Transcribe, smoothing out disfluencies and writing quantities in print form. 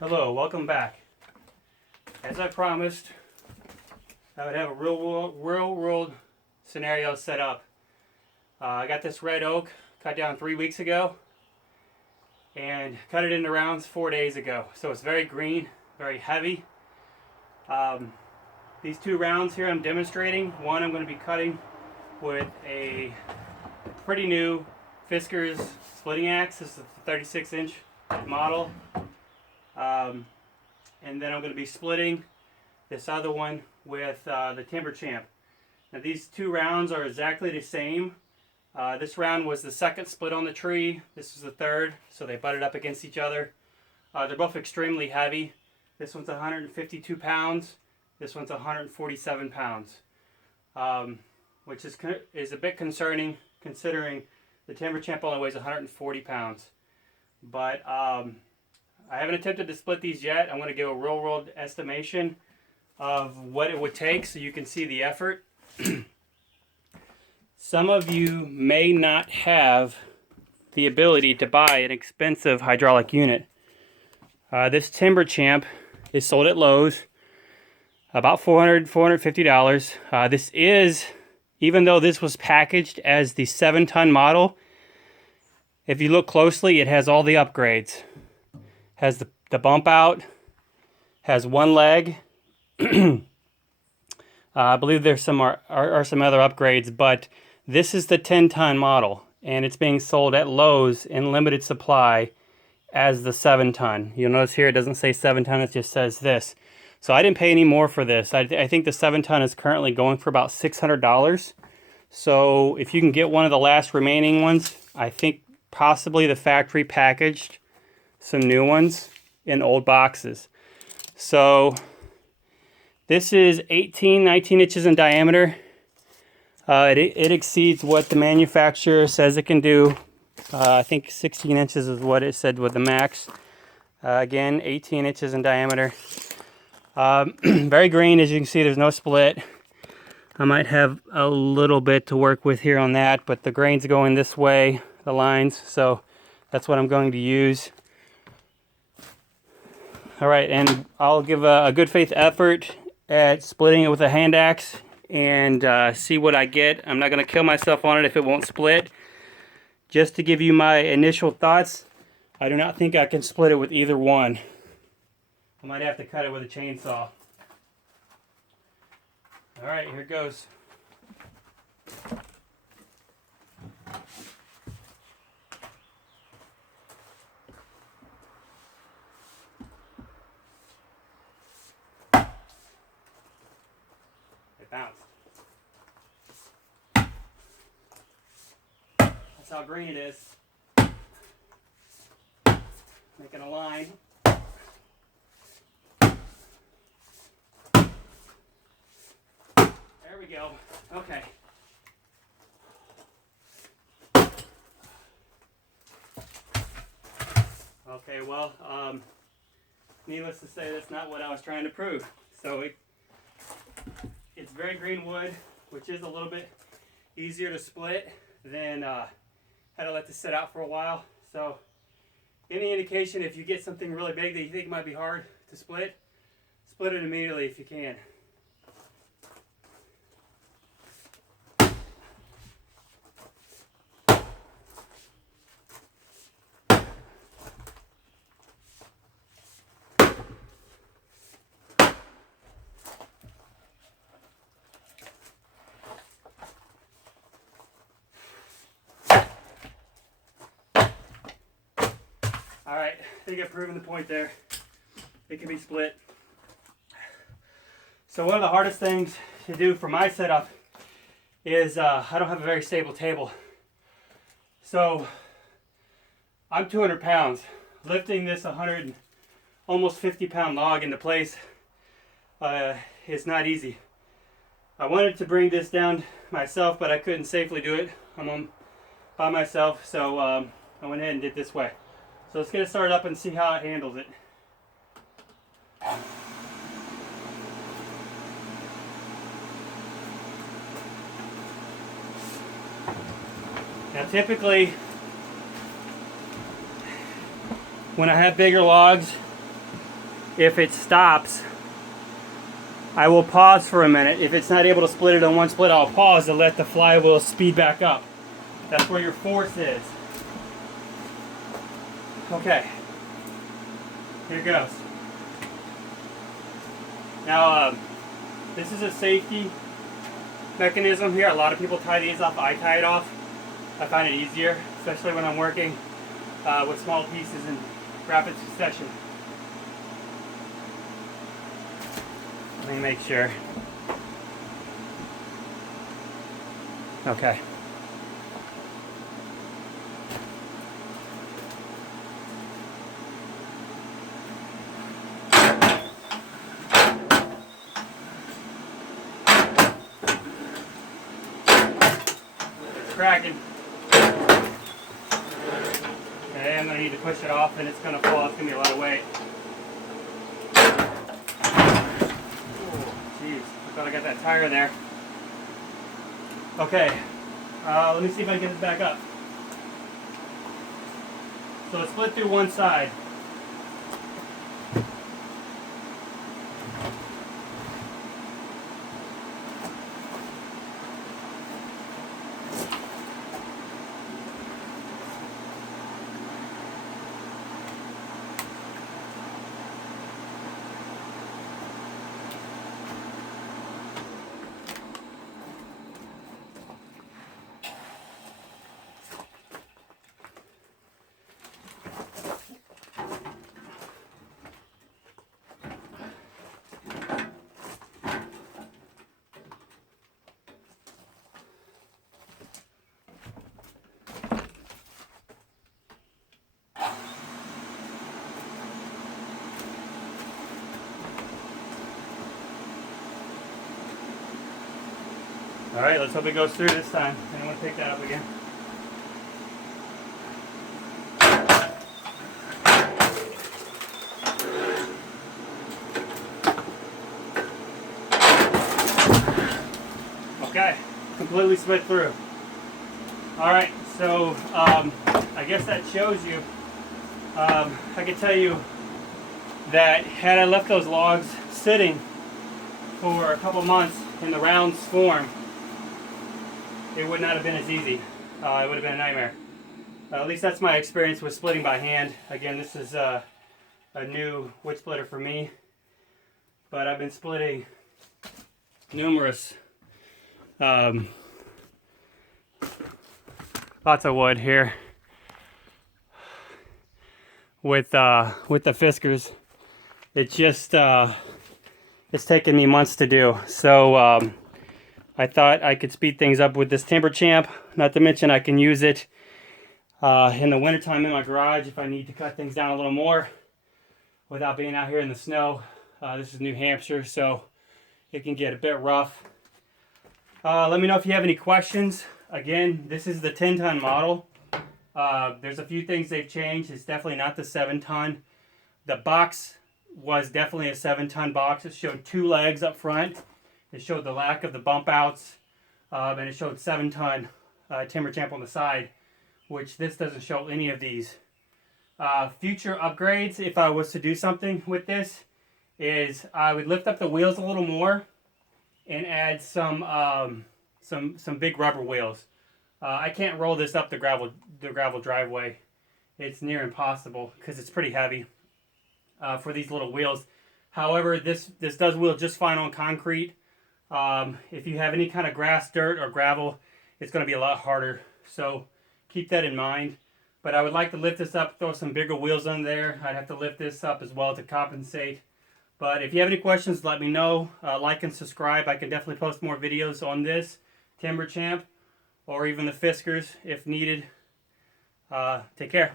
Hello, welcome back. As I promised, I would have a real world scenario set up. I got this red oak cut down 3 weeks ago and cut it into rounds 4 days ago. So it's very green, very heavy. These two rounds here I'm demonstrating. One I'm going to be cutting with a pretty new Fiskars splitting axe. This is a 36-inch model. And then I'm going to be splitting this other one with the Timber Champ. Now these two rounds are exactly the same. This round was the second split on the tree. This is the third, so they butted up against each other. They're both extremely heavy. This one's 152 pounds. This one's 147 pounds, which is a bit concerning considering the Timber Champ only weighs 140 pounds. But I haven't attempted to split these yet. I'm going to give a real world estimation of what it would take so you can see the effort. Some of you may not have the ability to buy an expensive hydraulic unit. This Timber Champ is sold at Lowe's, about $450. This is, even though this was packaged as the 7-ton model, if you look closely, it has all the upgrades. Has the bump out, has one leg. I believe there's some are some other upgrades, but this is the 10-ton model, and it's being sold at Lowe's in limited supply as the 7-ton. You'll notice here it doesn't say 7-ton, it just says this. So I didn't pay any more for this. I think the 7-ton is currently going for about $600. So if you can get one of the last remaining ones, I think possibly the factory packaged some new ones in old boxes. So this is 19 inches in diameter. It exceeds what the manufacturer says it can do. I think 16 inches is what it said with the max. Again, 18 inches in diameter. Very green, as you can see, there's no split. I might have a little bit to work with here on that, but the grain's going this way, the lines, so that's what I'm going to use. All right, and I'll give a good faith effort at splitting it with a hand axe and see what I get. I'm not going to kill myself on it if it won't split. Just to give you my initial thoughts, I do not think I can split it with either one. I might have to cut it with a chainsaw. All right, here it goes. Bounced. That's how green it is. Making a line. There we go. Okay. Okay, well, needless to say, that's not what I was trying to prove. So it's very green wood, which is a little bit easier to split than had to let this sit out for a while. So any indication, if you get something really big that you think might be hard to split it immediately if you can. Alright, I think I've proven the point there. It can be split. So one of the hardest things to do for my setup is I don't have a very stable table. So I'm 200 pounds. Lifting this 100, almost 50-pound log into place is not easy. I wanted to bring this down myself, but I couldn't safely do it. I'm by myself, so I went ahead and did it this way. So let's get it started up and see how it handles it. Now typically, when I have bigger logs, if it stops, I will pause for a minute. If it's not able to split it on one split, I'll pause to let the flywheel speed back up. That's where your force is. Okay, here goes. Now, this is a safety mechanism here. A lot of people tie these off. I tie it off. I find it easier, especially when I'm working with small pieces in rapid succession. Let me make sure. Okay. It's cracking. Okay, I'm going to need to push it off and it's going to fall. It's going to be a lot of weight. I thought I got that tire there. Okay, let me see if I can get this back up. So it's split through one side. All right, let's hope it goes through this time. I don't want to pick that up again. Okay, completely split through. All right, so I guess that shows you. I can tell you that had I left those logs sitting for a couple months in the rounds form, it would not have been as easy. It would have been a nightmare. At least that's my experience with splitting by hand. Again, this is a new wood splitter for me, but I've been splitting numerous lots of wood here with the Fiskars. It just it's taken me months to do. So I thought I could speed things up with this Timber Champ. Not to mention I can use it in the wintertime in my garage if I need to cut things down a little more without being out here in the snow. This is New Hampshire, so it can get a bit rough. Let me know if you have any questions. Again, this is the 10-ton model. There's a few things they've changed. It's definitely not the 7-ton. The box was definitely a 7-ton box. It showed 2 legs up front. It showed the lack of the bump outs, and it showed 7-ton Timber Champ on the side, which this doesn't show any of these. Future upgrades, if I was to do something with this, is I would lift up the wheels a little more and add some big rubber wheels. I can't roll this up the gravel driveway. It's near impossible because it's pretty heavy for these little wheels. However, this does wheel just fine on concrete. If you have any kind of grass, dirt, or gravel, it's going to be a lot harder. So keep that in mind. But I would like to lift this up, throw some bigger wheels on there. I'd have to lift this up as well to compensate. But if you have any questions, let me know. Like and subscribe. I can definitely post more videos on this Timber Champ or even the Fiskars if needed. Take care.